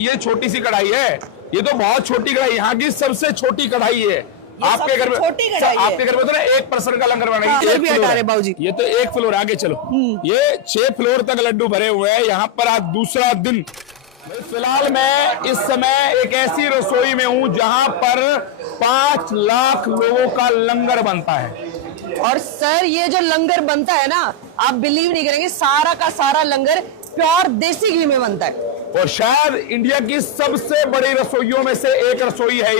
ये छोटी सी कढ़ाई है, ये तो बहुत छोटी कढ़ाई, यहाँ की सबसे छोटी कढ़ाई है। आपके घर में आपके घर में तो ना 1 पर्सन का लंगर बना है। ये तो 1 फ्लोर, आगे चलो। ये 6 फ्लोर तक लड्डू भरे हुए हैं। यहाँ पर आज दूसरा दिन। फिलहाल मैं इस समय एक ऐसी रसोई में हूँ जहाँ पर 5 लाख लोगों का लंगर बनता है। और सर ये जो लंगर बनता है ना, आप बिलीव नहीं करेंगे, सारा का सारा लंगर प्योर देसी घी में बनता है। और शायद इंडिया की सबसे बड़ी रसोइयों में से एक रसोई है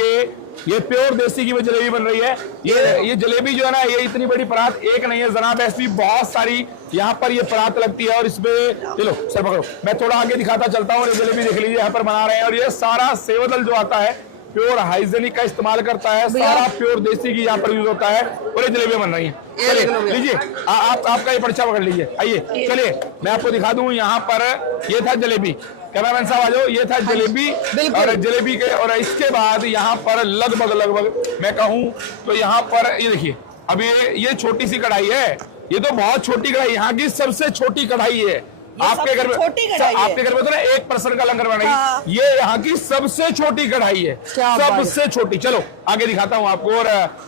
ये प्योर देसी घी में जलेबी बन रही है। ये जलेबी जो है ना, ये इतनी बड़ी परात एक नहीं है जनाब, ऐसी बहुत सारी यहाँ पर ये परात लगती है। और इसमें चलो सर पकड़ो, मैं थोड़ा आगे दिखाता चलता हूँ। जलेबी देख लीजिए यहाँ पर बना रहे हैं। और ये सारा सेवदल जो आता है प्योर हाइजेनिक का इस्तेमाल करता है, सारा प्योर देसी घी यहाँ पर यूज होता है। और ये जलेबी बन रही है। चलिए लीजिए, आपका ये पर्चा पकड़ लीजिए। आइए चलिए मैं आपको दिखा दूं। यहाँ पर ये था जलेबी, कैमरामैन साहब आ जाओ। ये था जलेबी, और जलेबी के और इसके बाद यहाँ पर लगभग मैं कहूँ तो यहाँ पर ये देखिए, अब ये छोटी सी कढ़ाई है। ये तो बहुत छोटी कढ़ाई, यहाँ की सबसे छोटी कढ़ाई है। आपके घर में तो ना 1 पर्सन का लंगर बना है। ये यहाँ की सबसे छोटी कढ़ाई है, सबसे छोटी। चलो आगे दिखाता हूँ आपको। और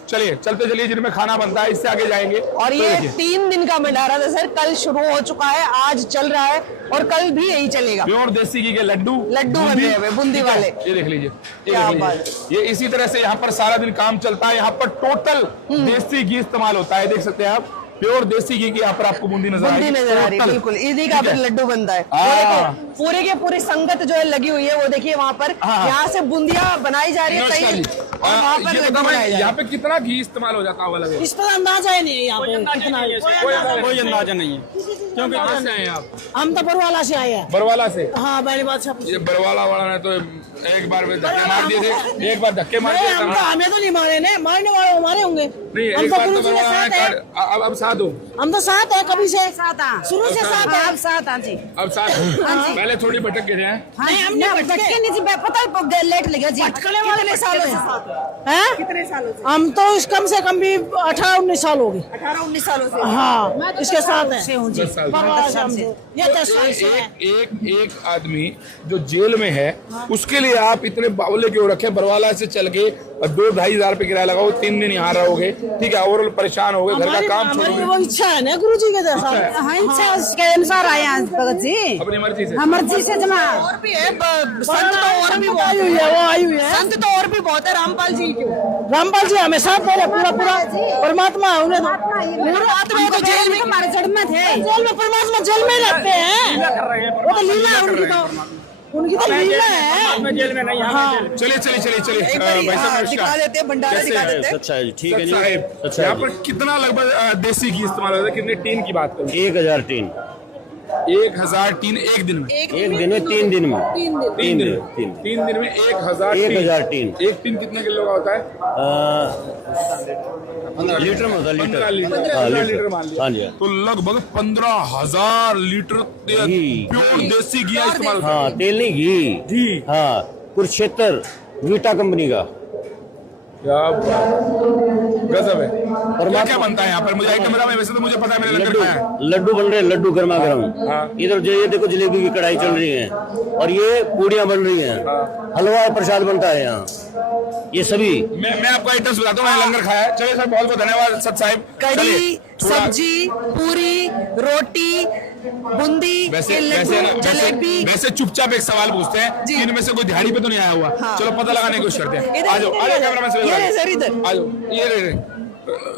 चलिए चलिए जिनमें खाना बनता है इससे आगे जाएंगे। और ये 3 दिन का भंडारा था सर, कल शुरू हो चुका है, आज चल रहा है और कल भी यही चलेगा। प्योर देसी घी के लड्डू बन रहे हैं, बूंदी वाले। ये देख लीजिए, ये इसी तरह से यहाँ पर सारा दिन काम चलता है। यहाँ पर टोटल देसी घी इस्तेमाल होता है, देख सकते हैं आप। प्योर देसी घी की यहाँ पर आपको बूंदी नजर आ रही है। बिल्कुल इसी का फिर लड्डू बनता है। पूरे के पूरे संगत जो है लगी हुई है, वो देखिए वहाँ पर, यहाँ से बूंदिया बनाई जा रही है और वहाँ पर लड्डू बनाए जा रहे हैं। यहाँ पे कितना घी इस्तेमाल हो जाता होगा? इस पर अंदाजा ही नहीं है यहाँ पे कितना, कोई अंदाजा नहीं है। क्योंकि कहाँ से आए आप? हम तो बरवाला से आए हैं। बरवाला से? हाँ बड़ी बात सब। ये बरवाला वाला ने तो एक बार धक्के मार दिए थे, एक बार धक्के मार दिए थे। हमें तो नहीं मारे ने, मारने वाले हमारे होंगे। नहीं, एक बार तो बरवाला ने, अब साथ हो। हम तो साथ है, कभी से शुरू से साथ है। अब साथ जी, अब साथ। पहले थोड़ी भटक गए हैं। नहीं हमने भटके नहीं थी, पता लेट लगे जी। भटकने वाले कितने सालों से हैं? कितने सालों से? हम तो कम से कम भी 18-19 साल हो गए। 18-19 सालों से? हाँ इसके साथ है। एक आदमी जो जेल में है, उसके लिए आप इतने बावले क्यों रखे? बरवाला से चल के 2-2.5 हजार रुपए किराया लगाओ, 3 दिन यहाँ रहोगे, ठीक है, ओवरऑल परेशान हो गए, घर का काम छोड़ोगे। वो इच्छा है ना गुरु जी के जैसा। हाँ इच्छा उसके अनुसार आए हैं भगत जी, अपनी मर्जी से। मर्जी से जमा। और भी है संत तो, और भी आई हुई है, वो आई हुई है। संत तो और भी बहुत है। रामपाल जी क्यों? रामपाल जी हमें साथ पहले पूरा परमात्मा है। उन्हें तो जेल में हमारे जड़ में थे, जेल में परमात्मा जेल में रहते हैं। वो तो लीला है उनकी तो लीला है। जेल में नहीं। हाँ चलिए भाई साहब दिखा देते हैं, भंडारा दिखा देते हैं। अच्छा है, ठीक है जी। यहाँ पर कितना लगभग देसी घी इस्तेमाल होता है? कितने टीन की बात करें? 1000 टीन। 1000 टीन एक दिन में? एक दिन में 3 दिन में 3 दिन में 1000 टीन। एक टीन कितने किलो का होता है? लीटर में होता है। 15 लीटर मान लिया। हाँ जी। तो लगभग 15,000 लीटर प्योर देसी घी इस्तेमाल। हाँ तेल नहीं, घी। हाँ कुरुक्षेत्र वीटा कंपनी का। गजब है। और क्या बनता है यहाँ पर? मुझे आइटम में वैसे तो मुझे पता है, मैंने लंगर खाया है। लड्डू बन रहे हैं, लड्डू गर्मा गर्म। इधर ये देखो जलेबी की कढ़ाई चल रही है, और ये पूड़ियाँ बन रही हैं, हलवा प्रसाद बनता है यहाँ। ये सभी मैं आपको आइटम बताता हूँ, मैंने लंगर खाया है। चलिए सर, बहुत बहुत धन्यवाद सत साहिब। कढ़ी, सब्जी, पूरी, रोटी, बूंदी, जलेबी। वैसे चुपचाप एक सवाल पूछते हैं कि इनमें से कोई दिहाड़ी पे तो नहीं आया हुआ? चलो पता लगाने की कोशिश करते हैं। आ जाओ कैमरामैन से आ जाओ। ये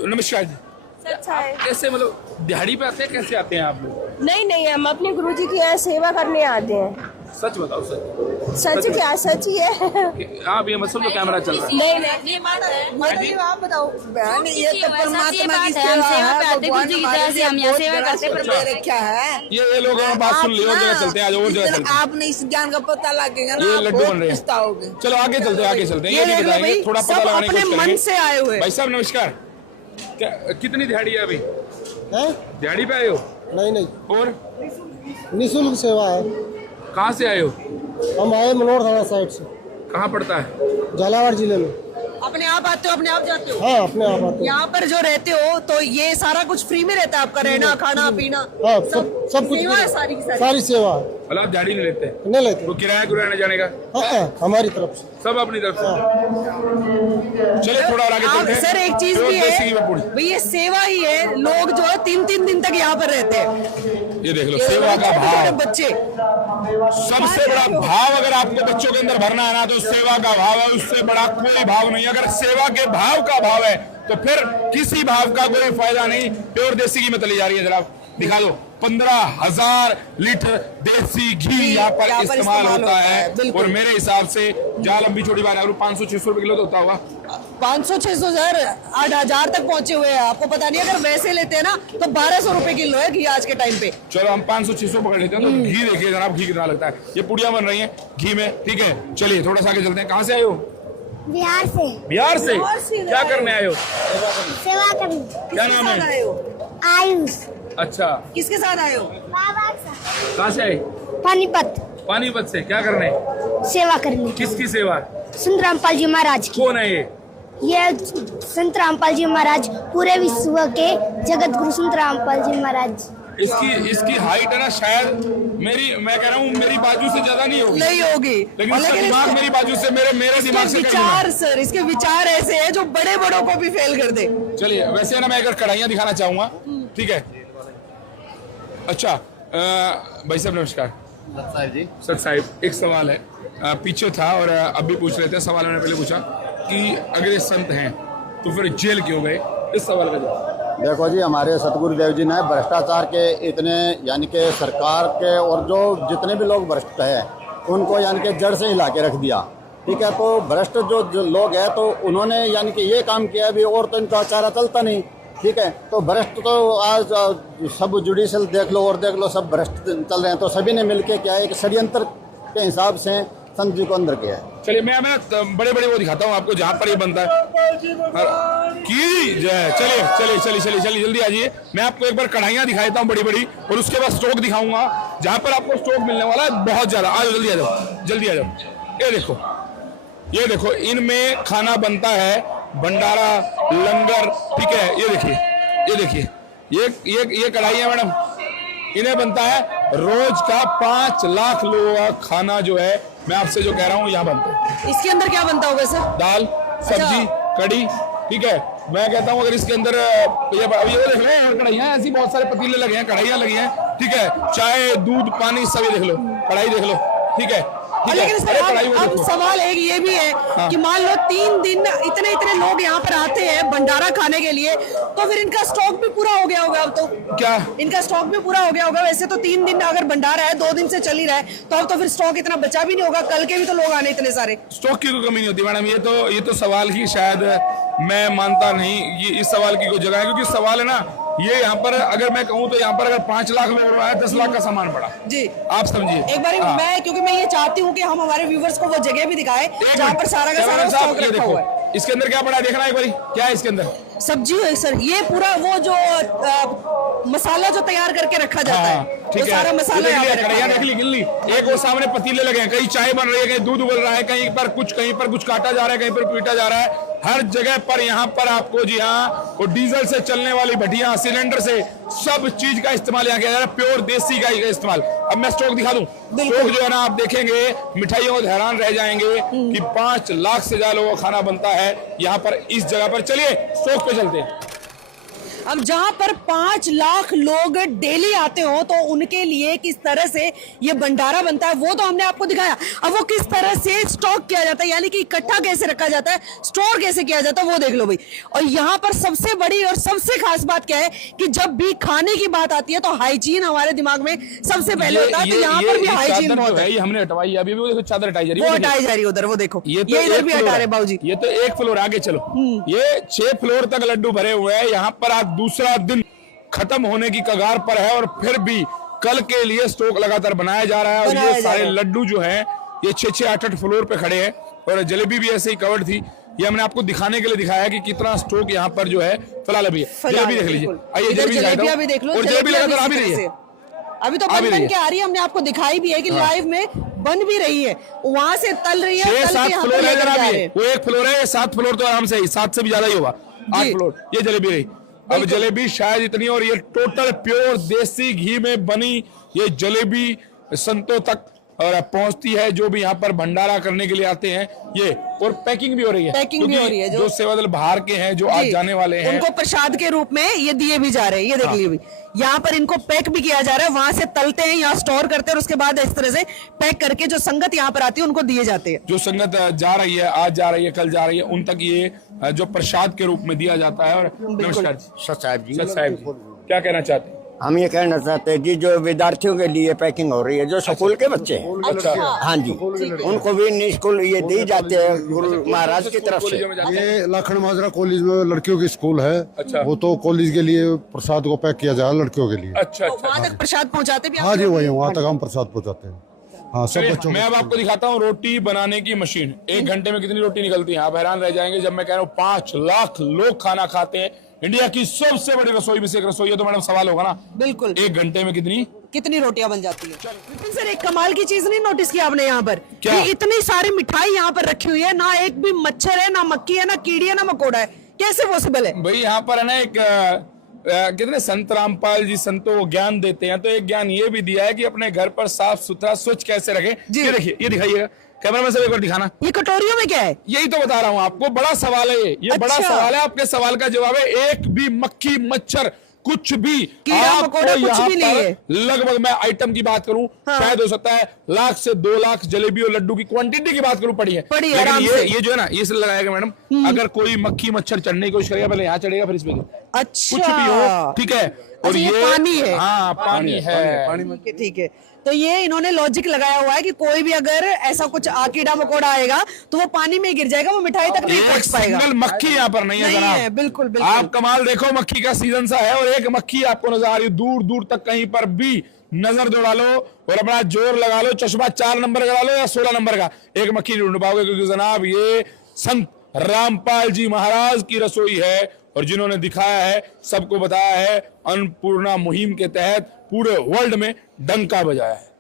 नमस्कार जी। कैसे मतलब दिहाड़ी पे आते हैं? कैसे आते हैं आप लोग? नहीं हम अपने गुरुजी की यहाँ सेवा करने आते हैं। सच बताओ सर। सच क्या? सच ही है। आप ये मतलब कैमरा चल रहा है? नहीं आप बताओ। ये तो परमात्मा की सेवा है, भगवान हमारे लिए हम यहाँ सेवा करते हैं। क्या है ये लोग बात सुन लियो, जगह चलते हैं। आज और जगह चलते हैं। आपने इस ज्ञान का पता लगेगा ना, ये लड्डू बन रहे हैं। पछताओगे। चलो आगे चलते हैं। ये नहीं बताएंगे, थोड़ा पता लगाने की कोशिश करेंगे। मन से आए हुए भाई साहब नमस्कार। कितनी दिहाड़ी है अभी? दिहाड़ी पे आए हो? नहीं और निःशुल्क सेवा है। कहाँ से आए हो? हम आए मनोहर थाना साइड से। कहाँ पड़ता है? झालावाड़ जिले में। अपने आप आते हो, अपने आप जाते हो? हाँ अपने आप आते हैं। यहाँ पर जो रहते हो तो ये सारा कुछ फ्री में रहता है आपका? रहना, खाना, पीना? हाँ सब कुछ, सेवा है सारी की सारी सेवा है। मतलब आप दिहाड़ी नहीं लेते? नहीं लेते। तो किराया कुराया जाने का हमारी तरफ से सब अपनी तरफ से। चलिए थोड़ा और आगे चलते हैं। सर एक चीज प्योर भी देसी घी में है पूड़ी। भाई, ये सेवा ही है। लोग जो है 3-3 दिन तक यहाँ पर रहते हैं। ये देख लो सेवा का भाव। बच्चे सबसे बड़ा भाव अगर आपको बच्चों के अंदर भरना है ना तो सेवा का भाव है। उससे बड़ा कोई भाव नहीं। अगर सेवा के भाव का भाव है तो फिर किसी भाव का कोई फायदा नहीं। प्योर देसी घी में तली जा रही है। जनाब दिखा दो 15,000 लीटर देसी घी यहाँ पर इस्तेमाल होता है। और मेरे हिसाब से जहाँ लंबी छोटी बात है 500-600 रुपए किलो तो होता होगा। 500-600 सर 8,000 तक पहुंचे हुए हैं। आपको पता नहीं, अगर वैसे लेते हैं ना तो 1200 रुपए किलो है घी आज के टाइम पे। चलो हम 500-600 पकड़ लेते हैं। तो घी देखिए जनाब, घी कितना लगता है। ये पुड़िया बन रही है घी में, ठीक है। चलिए थोड़ा सा आगे चलते हैं। कहाँ से आए हो? बिहार से। बिहार से? क्या करने आए हो? सेवा करने। क्या नाम है? आयुष। अच्छा, किसके साथ आए हो? बाबा के साथ। कहाँ से आए? पानीपत। पानीपत से। क्या करने? सेवा करने। किसकी सेवा? संत रामपाल जी महाराज की। कौन है ये संत रामपाल जी महाराज पूरे विश्व के जगत गुरु संत रामपाल जी महाराज। इसकी हाइट है ना शायद मैं कह रहा हूँ मेरी बाजू से ज्यादा नहीं होगी। नहीं होगी, लेकिन इसका दिमाग मेरी बाजू से मेरे दिमाग से विचार सर, इसके विचार ऐसे हैं जो बड़े बड़ों को भी फेल कर दे। चलिए वैसे ना मैं अगर कढ़ाइयाँ दिखाना चाहूंगा, ठीक है। अच्छा भाई साहब नमस्कार। सर साहिब एक सवाल है, पीछे था और अब भी पूछ रहे थे। सवाल मैंने पहले पूछा कि अगर ये संत हैं तो फिर जेल क्यों गए? इस सवाल का जवाब। देखो जी, हमारे सतगुरुदेव जी ने भ्रष्टाचार के इतने यानी कि सरकार के और जो जितने भी लोग भ्रष्ट हैं उनको यानी कि जड़ से हिला के रख दिया, ठीक है। तो भ्रष्ट जो लोग हैं तो उन्होंने यानी कि ये काम किया भी, और तो इनका चारा चलता नहीं, ठीक है। तो भ्रष्ट तो आज सब जुडिशल देख लो और देख लो, सब भ्रष्ट चल रहे हैं। तो सभी ने मिलके क्या है, एक षड्यंत्र के हिसाब से संत जी को अंदर किया है। चलिए मैं बड़े बड़े वो दिखाता हूँ आपको जहाँ पर ये बनता है की जय। चलिए जल्दी आ जाइए। मैं आपको एक बार कढ़ाइयाँ दिखा देता हूँ बड़ी बड़ी, और उसके बाद स्टोक दिखाऊंगा जहाँ पर आपको स्टोक मिलने वाला है बहुत ज्यादा। आ जाओ जल्दी आ जाओ। ये देखो इनमें खाना बनता है, भंडारा लंगर, ठीक है। ये देखिए ये कढ़ाइयाँ मैडम, इन्हें बनता है रोज का 5 लाख लोगों का खाना जो है, मैं आपसे जो कह रहा हूँ यहाँ बनता है। इसके अंदर क्या बनता होगा सर? दाल, सब्जी, कड़ी, ठीक है। मैं कहता हूँ अगर इसके अंदर ये देख रहे हैं कढ़ाइयाँ ऐसी बहुत सारे पतीले लगे हैं, कढ़ाइयाँ लगी हैं, ठीक है। चाय दूध पानी सब ये देख लो, कढ़ाई देख लो, ठीक है। लेकिन सर अब सवाल एक ये भी है कि मान लो 3 दिन इतने लोग यहाँ पर आते हैं भंडारा खाने के लिए, तो फिर इनका स्टॉक भी पूरा हो गया होगा। अब तो क्या इनका स्टॉक भी पूरा हो गया होगा? वैसे तो 3 दिन अगर भंडारा है, 2 दिन से चल ही रहा है, तो अब तो फिर स्टॉक इतना बचा भी नहीं होगा। कल के भी तो लोग आने इतने सारे। स्टॉक की कोई कमी नहीं होती मैडम। ये तो सवाल की शायद मैं मानता नहीं ये इस सवाल की कोई जगह है, क्योंकि सवाल है ना ये यहाँ पर अगर मैं कहूँ तो यहाँ पर अगर 5 लाख लोग रहा है 10 लाख का सामान पड़ा जी, आप समझिए एक बार। मैं क्योंकि मैं ये चाहती हूँ कि हम हमारे व्यूवर्स को वो जगह भी दिखाएं जहाँ पर सारा का सारा स्टॉक रखा हुआ है। इसके अंदर क्या पड़ा है देखना एक बारी, क्या है इसके अंदर? सब्जी है सर। ये पूरा वो जो मसाला जो तैयार करके रखा जाता है, ठीक है। सारा मसाला देख ली गिन ली। एक वो सामने पतीले लगे हैं, कहीं चाय बन रही है, कहीं दूध उबल रहा है, कहीं पर कुछ काटा जा रहा है, कहीं पर पीटा जा रहा है। हर जगह पर यहाँ पर आपको जी हाँ वो डीजल से चलने वाली भट्टियां, सिलेंडर से सब चीज का इस्तेमाल यहाँ किया जा रहा है, प्योर देसी का इस्तेमाल। अब मैं स्टॉक दिखा दूं। स्टॉक जो है ना आप देखेंगे मिठाइयों को हैरान रह जाएंगे कि 5 लाख से ज्यादा लोगों का खाना बनता है यहाँ पर इस जगह पर। चलिए स्टॉक पे चलते हैं। अब जहां पर 5 लाख लोग डेली आते हो तो उनके लिए किस तरह से ये भंडारा बनता है वो तो हमने आपको दिखाया। अब वो किस तरह से स्टॉक किया जाता है, यानी कि इकट्ठा कैसे रखा जाता है, स्टोर कैसे किया जाता है, वो देख लो भाई। और यहाँ पर सबसे बड़ी और सबसे खास बात क्या है कि जब भी खाने की बात आती है तो हाइजीन हमारे दिमाग में सबसे पहले होता है। तो यहाँ पर भी हाइजीन बहुत है। ये हमने हटवाई, अभी भी देखो चादर हटाई जा रही है, वो हटाई जा रही है उधर, वो देखो ये इधर भी हटा रहे बाबूजी। ये तो 1 फ्लोर आगे चलो, ये 6 फ्लोर तक लड्डू भरे हुए हैं। यहाँ पर आज दूसरा दिन खत्म होने की कगार पर है और फिर भी कल के लिए स्टॉक लगातार बनाया जा रहा है। और ये सारे लड्डू जो हैं ये 6-6, 8-8 फ्लोर पे खड़े हैं। और जलेबी भी ऐसे ही कवर्ड थी। ये हमने आपको दिखाने के लिए दिखाया कि कितना स्टॉक यहाँ पर जो है फिलहाल अभी है। जलेबी देख लीजिए, आइए जलेबी भी देख लो। और जलेबी लगातार आ भी रही है, अभी तो बन के आ रही है। हमने आपको दिखाई भी है कि लाइव में बन भी रही है, वहां से तल रही है। 6-7 फ्लोर है, वो 1 फ्लोर है, 7 फ्लोर तो आराम से 7 से भी ज्यादा ही होगा, 8 फ्लोर। ये जलेबी रही। अब जलेबी शायद इतनी, और ये टोटल प्योर देसी घी में बनी ये जलेबी संतों तक और पहुंचती है, जो भी यहाँ पर भंडारा करने के लिए आते हैं ये, और पैकिंग भी हो रही है, पैकिंग भी क्योंकि हो रही है, जो सेवा दल बाहर के हैं, जो आज जी, जाने वाले हैं, उनको प्रसाद के रूप में ये दिए भी जा रहे हैं। ये देख लीजिए, यहाँ पर इनको पैक भी किया जा रहा है, वहां से तलते हैं, यहाँ स्टोर करते हैं और उसके बाद इस तरह से पैक करके जो संगत यहाँ पर आती है उनको दिए जाते हैं। जो संगत जा रही है, आज जा रही है, कल जा रही है, उन तक ये जो प्रसाद के रूप में दिया जाता है। और नमस्कार जी। सच साहब जी, सच साहब जी, क्या कहना चाहते हैं? हम ये कहना चाहते हैं जी, जो विद्यार्थियों के लिए पैकिंग हो रही है, जो स्कूल के बच्चे हैं, अच्छा, हाँ जी, उनको भी निःशुल्क ये दी जाते हैं गुरु महाराज की तरफ से। ये लाखन माजरा कॉलेज में लड़कियों की स्कूल है। अच्छा। वो तो कॉलेज के लिए प्रसाद को पैक किया जा रहा है लड़कियों के लिए। अच्छा अच्छा, वहां तक प्रसाद पहुंचाते भी आप हाँ जी, लोग? वही वहाँ तक हम प्रसाद पहुँचाते हैं। हाँ, सब बच्चों मैं अब आपको दिखाता हूँ रोटी बनाने की मशीन। 1 घंटे में कितनी रोटी निकलती है, आप हैरान रह जाएंगे जब मैं कह रहा हूँ 5 लाख लोग खाना खाते हैं। इंडिया की सबसे बड़ी रसोई में से एक रसोई है, तो मैडम सवाल होगा ना, बिल्कुल, 1 घंटे में कितनी रोटियां बन जाती है। विपिन सर, एक कमाल की चीज नहीं नोटिस की आपने यहाँ पर? क्या? कि इतनी सारी मिठाई यहाँ पर रखी हुई है, ना एक भी मच्छर है, ना मक्खी है, ना कीड़ी है, ना मकोड़ा है। कैसे पॉसिबल है? भाई? यहाँ पर है ना एक कितने संत रामपाल जी संतों को ज्ञान देते हैं, तो एक ज्ञान ये भी दिया है कि अपने घर पर साफ सुथरा स्वच्छ कैसे रखें। ये देखिए, ये दिखाइएगा कैमरा में, से एक बार दिखाना। ये कटोरियों में क्या है? यही तो बता रहा हूँ आपको, बड़ा सवाल है ये बड़ा अच्छा। सवाल है। आपके सवाल का जवाब है, एक भी मक्खी मच्छर कुछ भी कीड़ा आपको मकोड़ा कुछ यहाँ भी नहीं पर है। लगभग, मैं आइटम की बात करूं, हाँ। शायद हो सकता है 1 लाख से 2 लाख जलेबी और लड्डू की क्वांटिटी की बात करूं, पड़ी है। पड़ी है, लेकिन आराम से। ये जो है ना, ये इसलिए लगाएगा मैडम, अगर कोई मक्खी मच्छर चढ़ने की कोशिश करेगा, पहले यहाँ चढ़ेगा फिर इसमें, अच्छा, कुछ भी हो, ठीक है। और अच्छा, ये पानी है। हाँ, पानी है। ठीक है, ठीक है। तो ये इन्होंने लॉजिक लगाया हुआ है कि कोई भी अगर ऐसा कुछ कीड़ा मकोड़ा आएगा तो वो पानी में गिर जाएगा, वो मिठाई तक नहीं एक पहुंच पाएगा। सिंगल मक्खी यहाँ पर नहीं है नहीं है, जनाब। बिल्कुल बिल्कुल। आप कमाल देखो, मक्खी का सीजन सा है और एक मक्खी आपको नजर आ रही है, दूर दूर तक कहीं पर भी नजर दौड़ा लो और अपना जोर लगा लो, चश्मा 4 नंबर का डालो या 16 नंबर का, एक मक्खी नहीं ढूंढ पाओगे, क्योंकि जनाब ये संत रामपाल जी महाराज की रसोई है और जिन्होंने दिखाया है, सबको बताया है, अन्नपूर्णा मुहिम के तहत पूरे वर्ल्ड में डंका बजाया है।